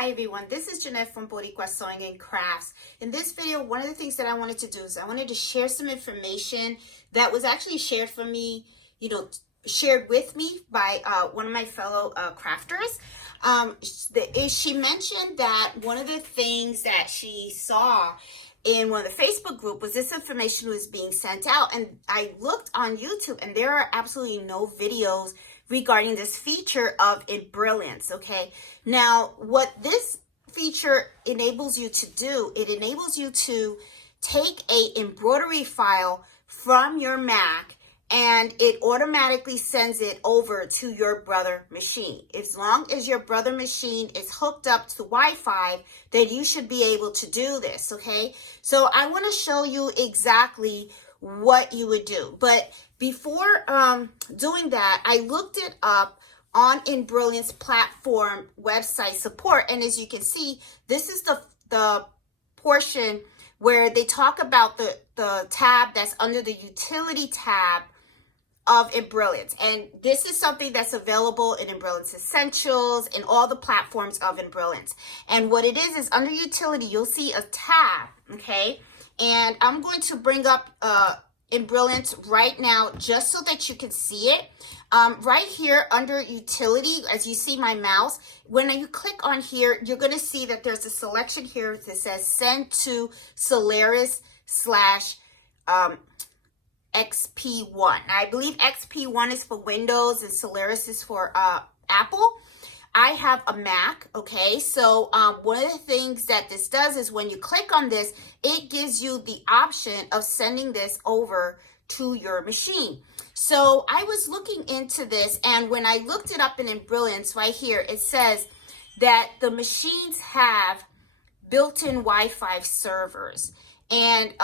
Hi everyone, this is Jeanette from Boricua Sewing and Crafts. In this video, one of the things that I wanted to do is I wanted to share some information that was actually shared for me, shared with me by one of my fellow crafters. She mentioned that one of the things that she saw in one of the Facebook group was this information was being sent out, and I looked on YouTube and there are absolutely no videos regarding this feature of Embrilliance. Okay, now what this feature enables you to do, it enables you to take a embroidery file from your Mac and it automatically sends it over to your Brother machine. As long as your Brother machine is hooked up to Wi-Fi, then you should be able to do this. Okay, so I want to show you exactly what you would do. But before doing that, I looked it up on Embrilliance platform website support, and as you can see, this is the portion where they talk about the tab that's under the utility tab of Embrilliance, and this is something that's available in Embrilliance Essentials and all the platforms of Embrilliance. And what it is under utility, you'll see a tab. Okay, and I'm going to bring up Embrilliance right now just so that you can see it. Right here under utility, as you see my mouse, when you click on here, you're going to see that there's a selection here that says send to Solaris / XP1. I believe XP1 is for Windows and Solaris is for Apple. I have a Mac, okay? So one of the things that this does is when you click on this, it gives you the option of sending this over to your machine. So I was looking into this, and when I looked it up in Embrilliance right here, it says that the machines have built-in Wi-Fi servers. And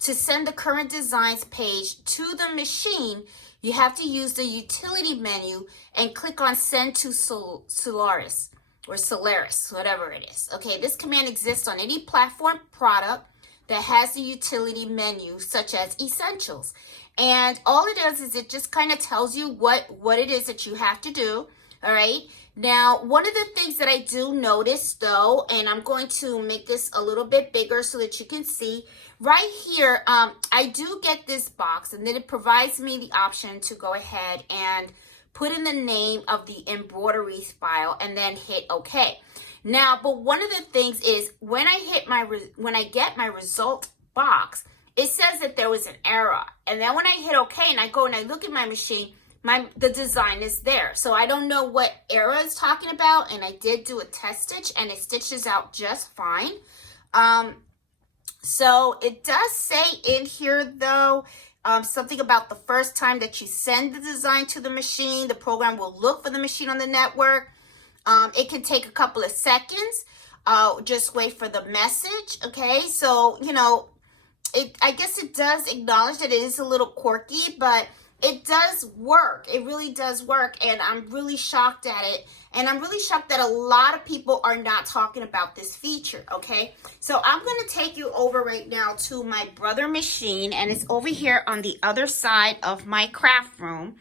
to send the current designs page to the machine, you have to use the utility menu and click on send to Solaris or Solaris, whatever it is. Okay, this command exists on any platform product that has the utility menu, such as Essentials. And all it does is it just kind of tells you what it is that you have to do. All right. Now, one of the things that I do notice though, and I'm going to make this a little bit bigger so that you can see, right here, I do get this box, and then it provides me the option to go ahead and put in the name of the embroidery file and then hit OK. Now, but one of the things is when I get my result box, it says that there was an error. And then when I hit OK and I go and I look at my machine, the design is there. So I don't know what error it's talking about, and I did do a test stitch and it stitches out just fine. So it does say in here though, something about the first time that you send the design to the machine, the program will look for the machine on the network. It can take a couple of seconds. Just wait for the message. Okay, so I guess it does acknowledge that it is a little quirky, but it does work. It really does work, and I'm really shocked at it. And I'm really shocked that a lot of people are not talking about this feature, okay? So I'm going to take you over right now to my Brother machine, and it's over here on the other side of my craft room.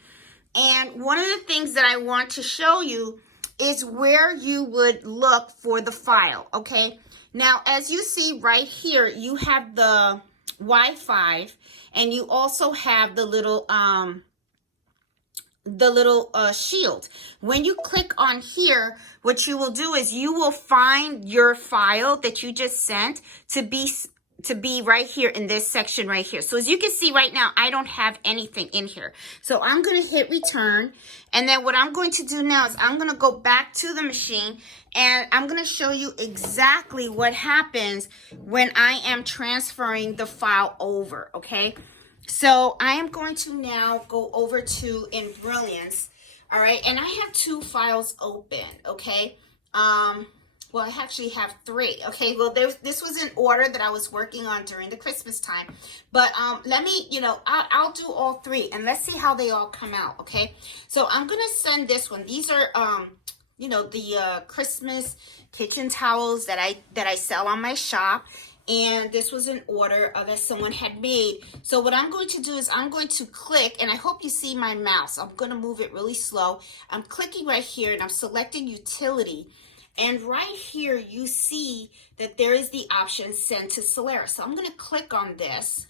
And one of the things that I want to show you is where you would look for the file, okay? Now, as you see right here, you have the Wi-Fi, and you also have the little shield. When you click on here, what you will do is you will find your file that you just sent to be right here in this section right here. So as you can see right now, I don't have anything in here. So I'm going to hit return. And then what I'm going to do now is I'm going to go back to the machine, and I'm going to show you exactly what happens when I am transferring the file over. Okay. So I am going to now go over to Embrilliance. All right. And I have two files open. Okay. Well, I actually have three. Okay, well, this was an order that I was working on during the Christmas time. But let me, I'll do all three, and let's see how they all come out, okay? So I'm going to send this one. These are, the Christmas kitchen towels that I sell on my shop. And this was an order that someone had made. So what I'm going to do is I'm going to click, and I hope you see my mouse. I'm going to move it really slow. I'm clicking right here, and I'm selecting utility. And right here, you see that there is the option send to Solaris. So I'm going to click on this.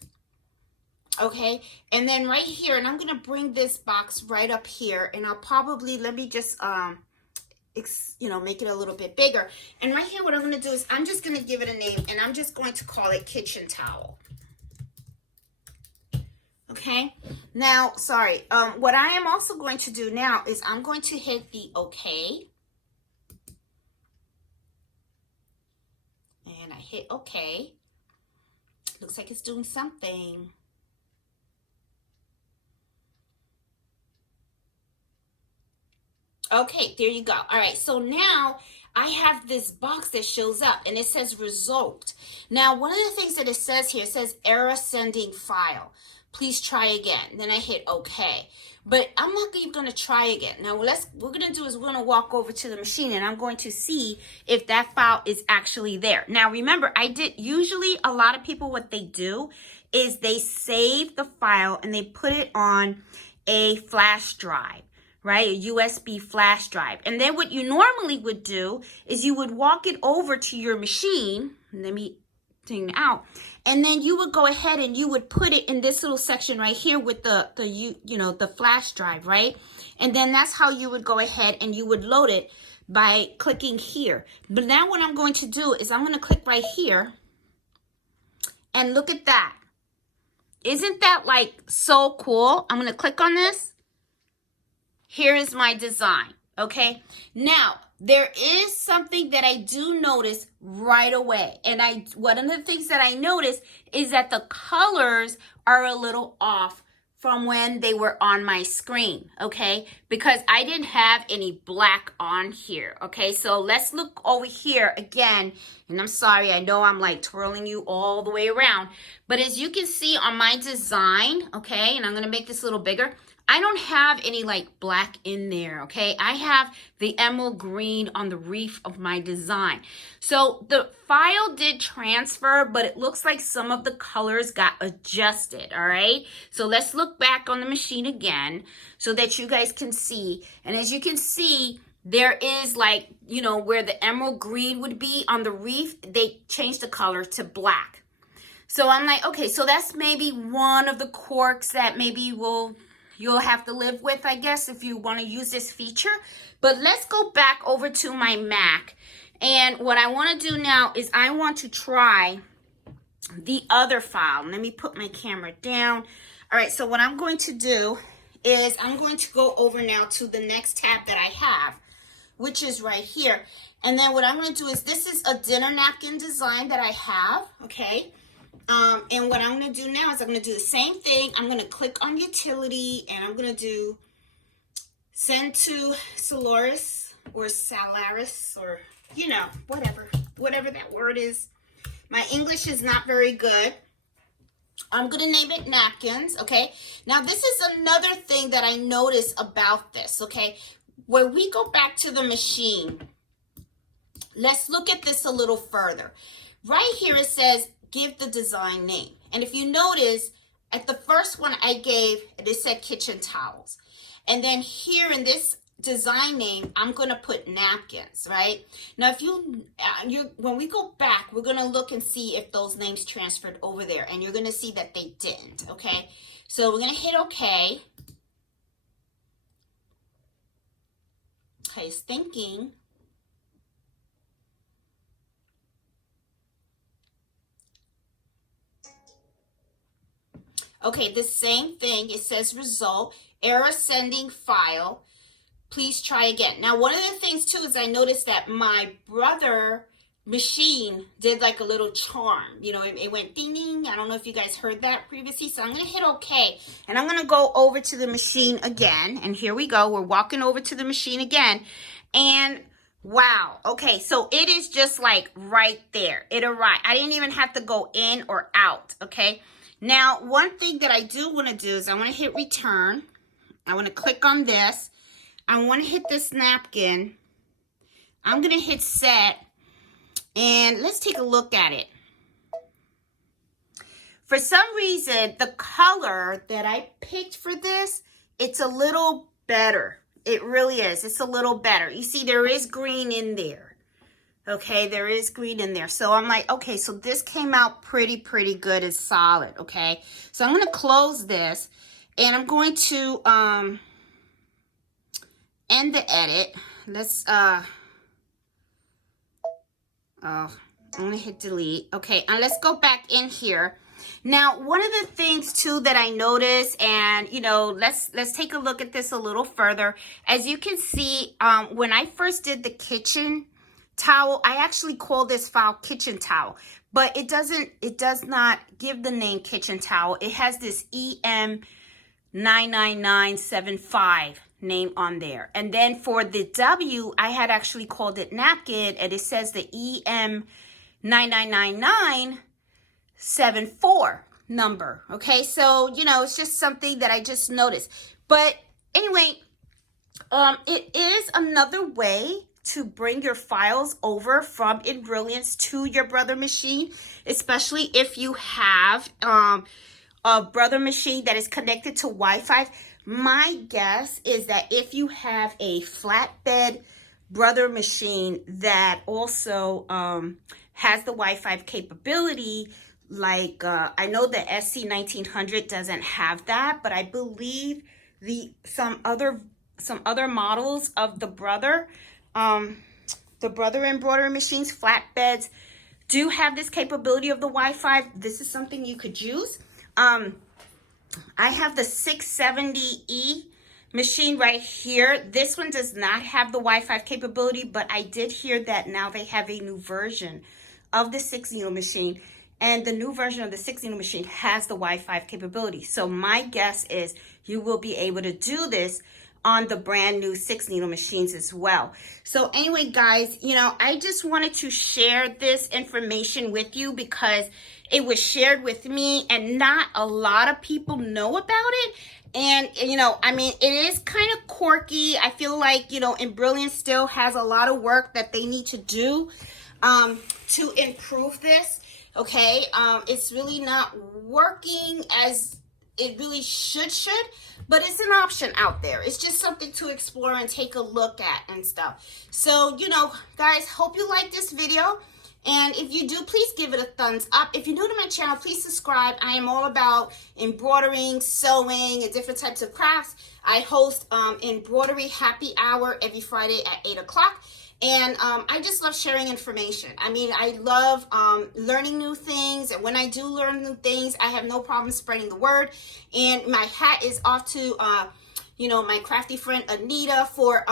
Okay, and then right here, and I'm going to bring this box right up here, and I'll probably, let me just, make it a little bit bigger. And right here, what I'm going to do is I'm just going to give it a name, and I'm just going to call it kitchen towel. Okay, now, sorry, what I am also going to do now is I'm going to hit the OK. And I hit OK. Looks like it's doing something. Okay, there you go. All right, so now I have this box that shows up and it says result. Now, one of the things that it says here, it says error sending file. Please try again. Then I hit OK. But I'm not even going to try again. Now, what we're going to do is we're going to walk over to the machine and I'm going to see if that file is actually there. Now, remember, usually a lot of people, what they do is they save the file and they put it on a flash drive. Right, a USB flash drive. And then what you normally would do is you would walk it over to your machine. Let me take it out. And then you would go ahead and you would put it in this little section right here with the flash drive, right? And then that's how you would go ahead and you would load it by clicking here. But now what I'm going to do is I'm going to click right here and look at that. Isn't that like so cool? I'm going to click on this. Here is my design, okay? Now, there is something that I do notice right away. And one of the things that I notice is that the colors are a little off from when they were on my screen, okay? Because I didn't have any black on here, okay? So let's look over here again. And I'm sorry, I know I'm like twirling you all the way around. But as you can see on my design, okay, and I'm gonna make this a little bigger, I don't have any like black in there, okay? I have the emerald green on the reef of my design. So the file did transfer, but it looks like some of the colors got adjusted, all right? So let's look back on the machine again so that you guys can see. And as you can see, there is like, where the emerald green would be on the reef, they changed the color to black. So I'm like, okay, so that's maybe one of the quirks that maybe you'll have to live with, I guess, if you want to use this feature. But let's go back over to my Mac. And what I want to do now is I want to try the other file. Let me put my camera down. All right, so what I'm going to do is I'm going to go over now to the next tab that I have, which is right here. And then what I'm going to do is this is a dinner napkin design that I have, okay? And what I'm going to do now is I'm going to do the same thing. I'm going to click on utility and I'm going to do send to Solaris or whatever that word is. My English is not very good. I'm going to name it napkins, okay? Now, this is another thing that I noticed about this, okay? When we go back to the machine, let's look at this a little further. Right here it says, give the design name. And if you notice, at the first one I gave, it said kitchen towels. And then here in this design name, I'm going to put napkins, right? Now, if when we go back, we're going to look and see if those names transferred over there. And you're going to see that they didn't, okay? So we're going to hit OK. Okay, it's thinking. Okay, the same thing. It says result, error sending file. Please try again. Now, one of the things too is I noticed that my brother machine did like a little charm. It went ding ding. I don't know if you guys heard that previously. So I'm going to hit OK. And I'm going to go over to the machine again. And here we go. We're walking over to the machine again. And wow. Okay, so it is just like right there. It arrived. I didn't even have to go in or out. Okay. Now, one thing that I do want to do is I want to hit return. I want to click on this. I want to hit this napkin. I'm going to hit set. And let's take a look at it. For some reason, the color that I picked for this, it's a little better. It really is. It's a little better. You see, there is green in there. Okay, there is green in there. So I'm like, okay, so this came out pretty good. It's solid, okay? So I'm going to close this, and I'm going to end the edit. Let's, oh, I'm going to hit delete. Okay, and let's go back in here. Now, one of the things too that I noticed, and you know, let's take a look at this a little further. As you can see, when I first did the kitchen towel, I actually call this file kitchen towel, but it does not give the name kitchen towel. It has this EM99975 name on there. And then for the W, I had actually called it napkin, and it says the EM999974 number. Okay, so you know, it's just something that I just noticed. But anyway, it is another way to bring your files over from Embrilliance to your Brother machine, especially if you have a Brother machine that is connected to Wi-Fi. My guess is that if you have a flatbed Brother machine that also has the Wi-Fi capability, like I know the SC1900 doesn't have that, but I believe some other models of the Brother embroidery machines, flatbeds, do have this capability of the Wi-Fi. This is something you could use. I have the 670E machine right here. This one does not have the Wi-Fi capability, but I did hear that now they have a new version of the 6-needle machine, and the new version of the 6-needle machine has the Wi-Fi capability. So my guess is you will be able to do this on the brand new 6-needle machines as well. So anyway, guys, you know, I just wanted to share this information with you because it was shared with me and not a lot of people know about it. And, you know, I mean, it is kind of quirky. I feel like, you know, Embrilliance still has a lot of work that they need to do to improve this. Okay, it's really not working as it really should, but it's an option out there. It's just something to explore and take a look at and stuff. So, you know, guys, hope you like this video. And if you do, please give it a thumbs up. If you're new to my channel, please subscribe. I am all about embroidering, sewing, and different types of crafts. I host Embroidery Happy Hour every Friday at 8 o'clock. And I just love sharing information. I mean, I love learning new things. And when I do learn new things, I have no problem spreading the word. And my hat is off to, you know, my crafty friend Anita for,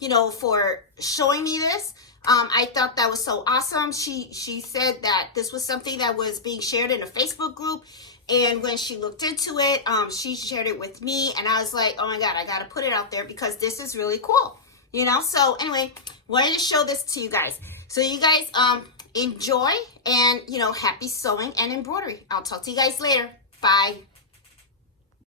you know, for showing me this. I thought that was so awesome. She said that this was something that was being shared in a Facebook group. And when she looked into it, she shared it with me. And I was like, oh my God, I got to put it out there because this is really cool. You know, so anyway, wanted to show this to you guys. So you guys enjoy and, you know, happy sewing and embroidery. I'll talk to you guys later. Bye.